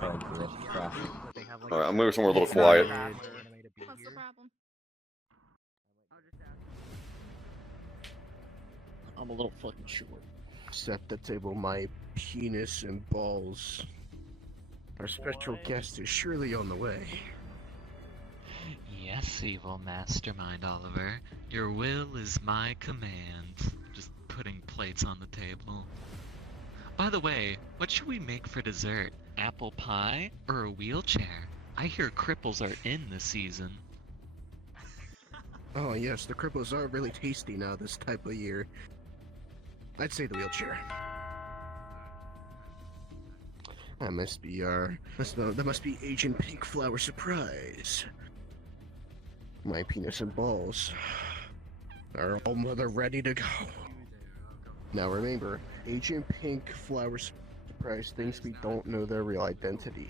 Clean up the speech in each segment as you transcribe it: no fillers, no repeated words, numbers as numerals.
Alright, I'm moving somewhere a little quiet. What's the problem? I'm a little fucking short. Set the table, my penis and balls. Our special guest is surely on the way. Yes, evil mastermind Oliver. Your will is my command. Just putting plates on the table. By the way, what should we make for dessert? Apple pie or a wheelchair? I hear cripples are in this season. Oh yes, the cripples are really tasty now this type of year. I'd say the wheelchair. That must be that must be Agent Pink Flower Surprise. My penis and balls are all mother ready to go. Now remember, Agent Pink Flower Surprise thinks we don't know their real identity.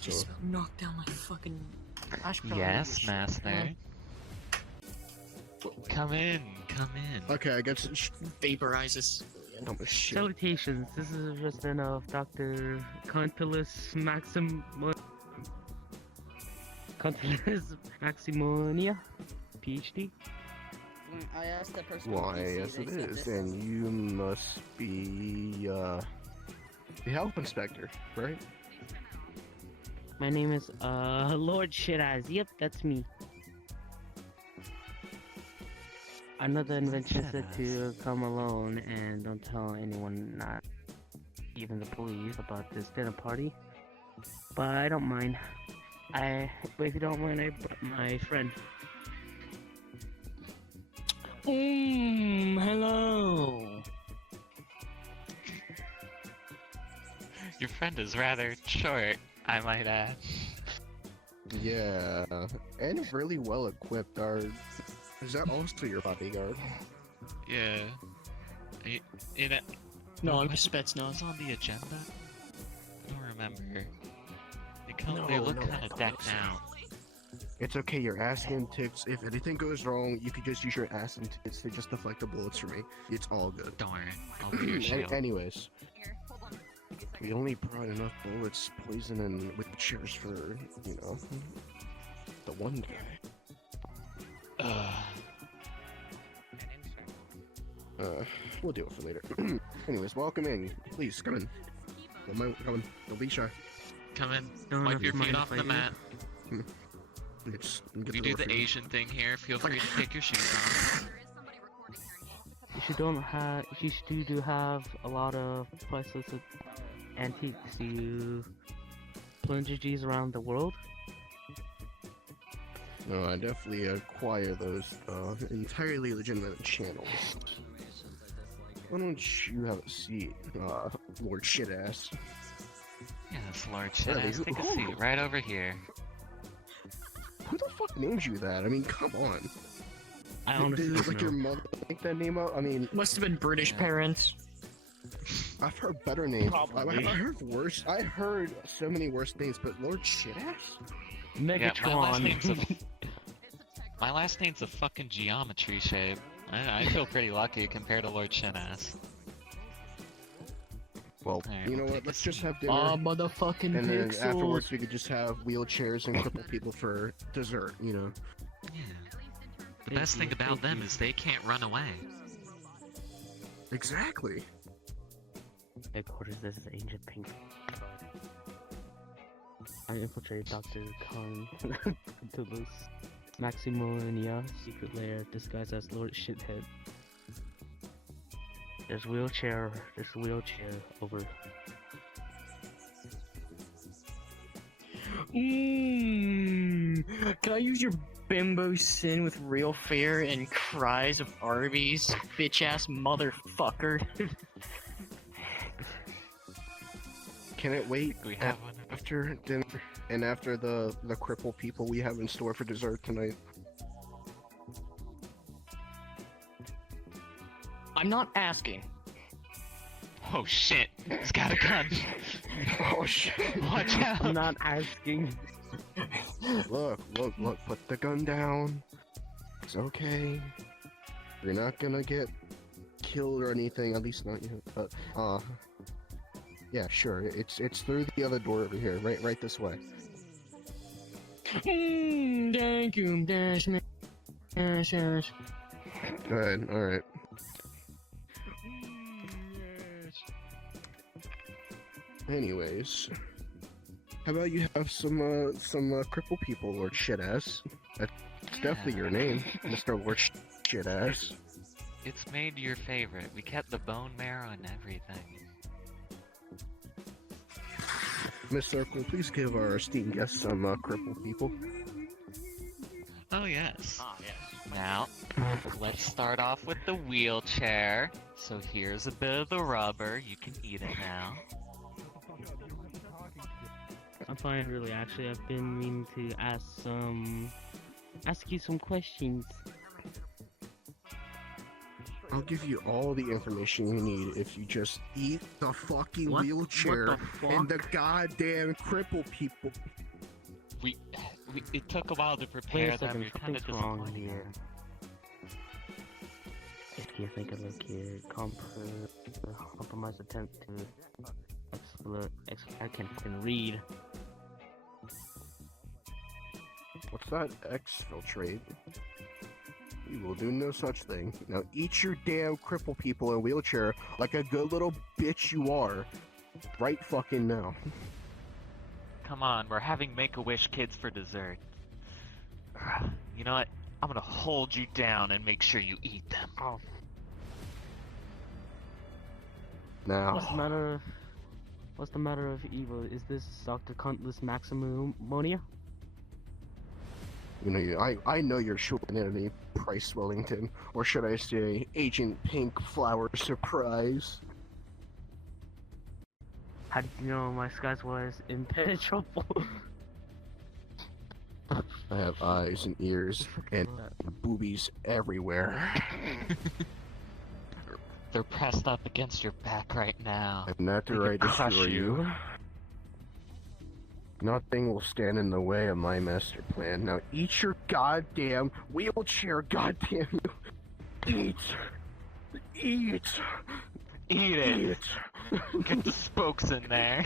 So... Just knock down my fucking... Yes, master. Come in, come in. Okay, I guess Vaporizes. dumb as shit. Salutations, this is a resident of Dr. Contilus Maximonia, PhD. I asked that person. Why, yes it is, and you must be, the health inspector, right? My name is, Lord Shiteyes. Yep, that's me. Another invention said to come alone and don't tell anyone, not even the police, about this dinner party. But I don't mind. But if you don't mind, I brought my friend. Hello. Your friend is rather short, I might add. Yeah, and really well equipped. Is that also your bodyguard? Yeah. No, I'm What Spetsnaz. was on the agenda? I don't remember. No, They look no, kind of decked out. It's okay, your ass and tits. If anything goes wrong, you could just use your ass and tits to just deflect the bullets for me. It's all good. Don't worry, I'll be your shield. Anyways, Here, hold on. we only brought enough bullets, poison, and with chairs for, you know, the one guy. We'll deal with it later. Anyways, welcome in. Please, come in. Come in. Don't be shy. Come in, Don't wipe have your to feet mind off if the I mat. Let's get We the do door the for you. Asian thing here, feel free to take your shoes off. There is somebody recording your name. If you don't have, if you do have a lot of priceless antiques, you plunger G's around the world. No, I definitely acquire those entirely legitimate channels. Why don't you have a seat, Lord Shitass? Yes, Lord Shitass, take a seat right over here. Who the fuck names you that? I mean, come on. I Did honestly don't like know. your mother make that name up? I mean, Must have been British Yeah. parents. I've heard better names. Probably. I heard worse. I heard so many worse names, but Lord Shitass? Yeah, Megatron. my last name's a fucking geometry shape. I feel pretty lucky compared to Lord Shitass. Well, Alright, you know we'll what? take Let's a just seat. have dinner. Motherfucking And then pixels. afterwards we could just have wheelchairs and crippled people for dessert, you know? Yeah. The best thing about them is they can't run away. Exactly. Headquarters, this is Agent Pink. I infiltrated Dr. Contilus Maximonia secret lair disguised as Lord Shithead. There's a wheelchair over. Can I use your bimbo sin with real fear and cries of Arby's, bitch ass motherfucker? Can it wait We have one. after dinner and after the cripple people we have in store for dessert tonight? I'm not asking. Oh shit, he's got a gun. Oh shit. Watch out. I'm not asking. Look, put the gun down. It's okay. You're not gonna get killed or anything, at least not yet, but, Yeah, sure. It's through the other door over here. Right this way. Thank you, dash. Go ahead. All right. Anyways, how about you have some cripple people, Lord Shitass? That's definitely your name, Mr. Lord Shitass. It's made your favorite. We kept the bone marrow and everything. Miss Circle, please give our esteemed guests some cripple people. Oh yes. Ah, yes. Now, let's start off with the wheelchair. So here's a bit of the rubber. You can eat it now. I'm fine, really. Actually, I've been meaning to ask you some questions. I'll give you all the information you need if you just eat the fucking What? wheelchair What the and fuck? the goddamn cripple people. It took a while to Wait prepare a them. second, You're kind of something's wrong disappointed. here. If you think of a kid, compromise attempt to I can't fucking read. What's that? Exfiltrate. We will do no such thing. Now eat your damn cripple people in wheelchair like a good little bitch you are. Right fucking now. Come on, we're having Make-A-Wish kids for dessert. You know what? I'm gonna hold you down and make sure you eat them. Oh, Now. what's the matter of evil? Is this Dr. Cuntless Maximonia? You know, I know you're shooting enemy, Price Wellington, or should I say, Agent Pink Flower Surprise. How did you know my disguise was impenetrable? I have eyes and ears and boobies everywhere. They're pressed up against your back right now. And after They I could crush destroy you. you, nothing will stand in the way of my master plan. Now eat your goddamn wheelchair, goddamn you. Eat. Eat. Eat it! Eat. Get the spokes in there.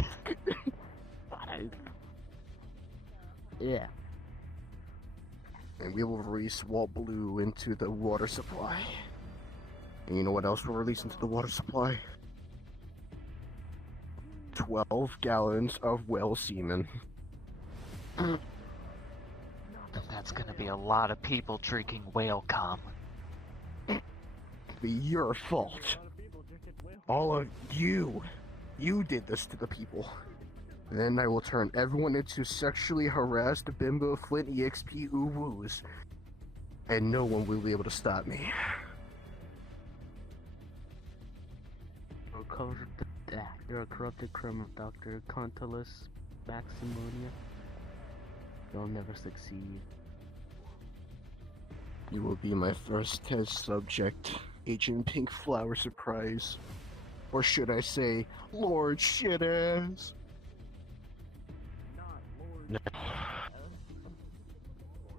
Yeah. And we will release Walt Blue into the water supply. And you know what else we'll release into the water supply? 12 gallons of whale semen. That's gonna be a lot of people drinking whale cum. Be your fault. All of you. You did this to the people. Then I will turn everyone into sexually harassed bimbo FlintEXP uwoos. And no one will be able to stop me. You're a corrupted criminal, Dr. Cuntless Maximonia. You'll never succeed. You will be my first test subject, Agent Pink Flower Surprise. Or should I say, Lord Shitass? No.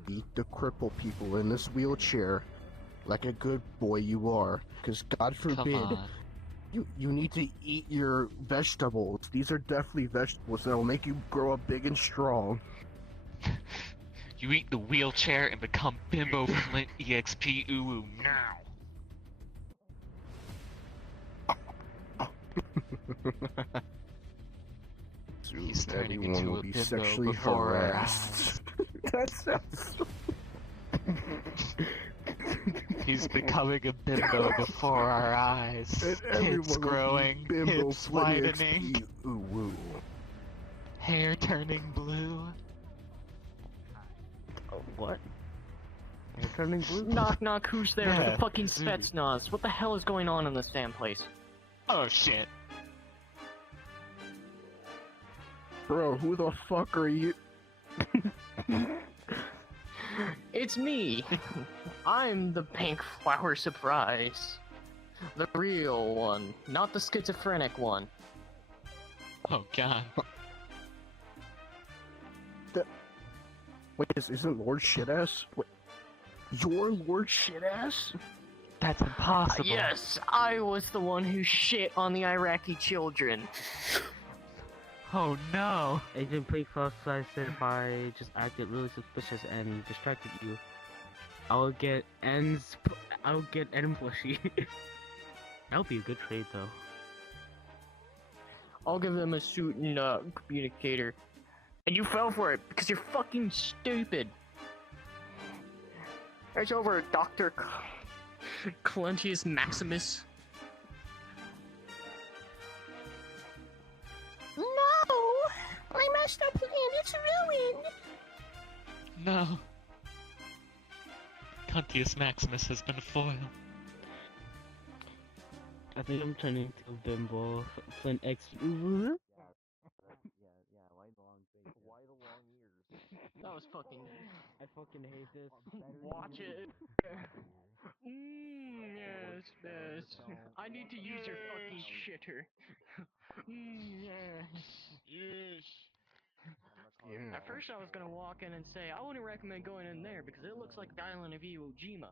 Eat the cripple people in this wheelchair like a good boy you are. Because God Come forbid, on. you need to eat your vegetables. These are definitely vegetables that will make you grow up big and strong. You eat the wheelchair and become Bimbo Flint EXP Uwu now. Soon He's turning everyone into will a be bimbo sexually before our harassed. That sounds so... He's becoming a bimbo before our eyes. And everyone Hips will be growing, bimbo hips widening, FlintEXP uwoo. hair turning blue. Oh, what? You're turning blue? Knock knock, who's there? Yeah, The fucking Zooey. Spetsnaz. What the hell is going on in this damn place? Oh shit. Bro, who the fuck are you? It's me! I'm the pink flower surprise. The real one, not the schizophrenic one. Oh god. Wait, isn't Lord Shitass? Wait, you're Lord Shitass? That's impossible. Yes, I was the one who shit on the Iraqi children. Oh no! Agent Pink Flower said if I just acted really suspicious and distracted you, I'll get N plushie. That would be a good trade though. I'll give them a suit and communicator. And you fell for it because you're fucking stupid. It's over, Dr. Clentius Maximus. No! My master plan is ruined! No. Contius Maximus has been foiled. I think I'm turning to a bimbo. FlintEXP. That was fucking. I fucking hate this. Watch it. Yes, yes. I need to use your fucking shitter. Yes. Yes. Yeah. At first I was gonna walk in and say, I wouldn't recommend going in there because it looks like the island of Iwo Jima.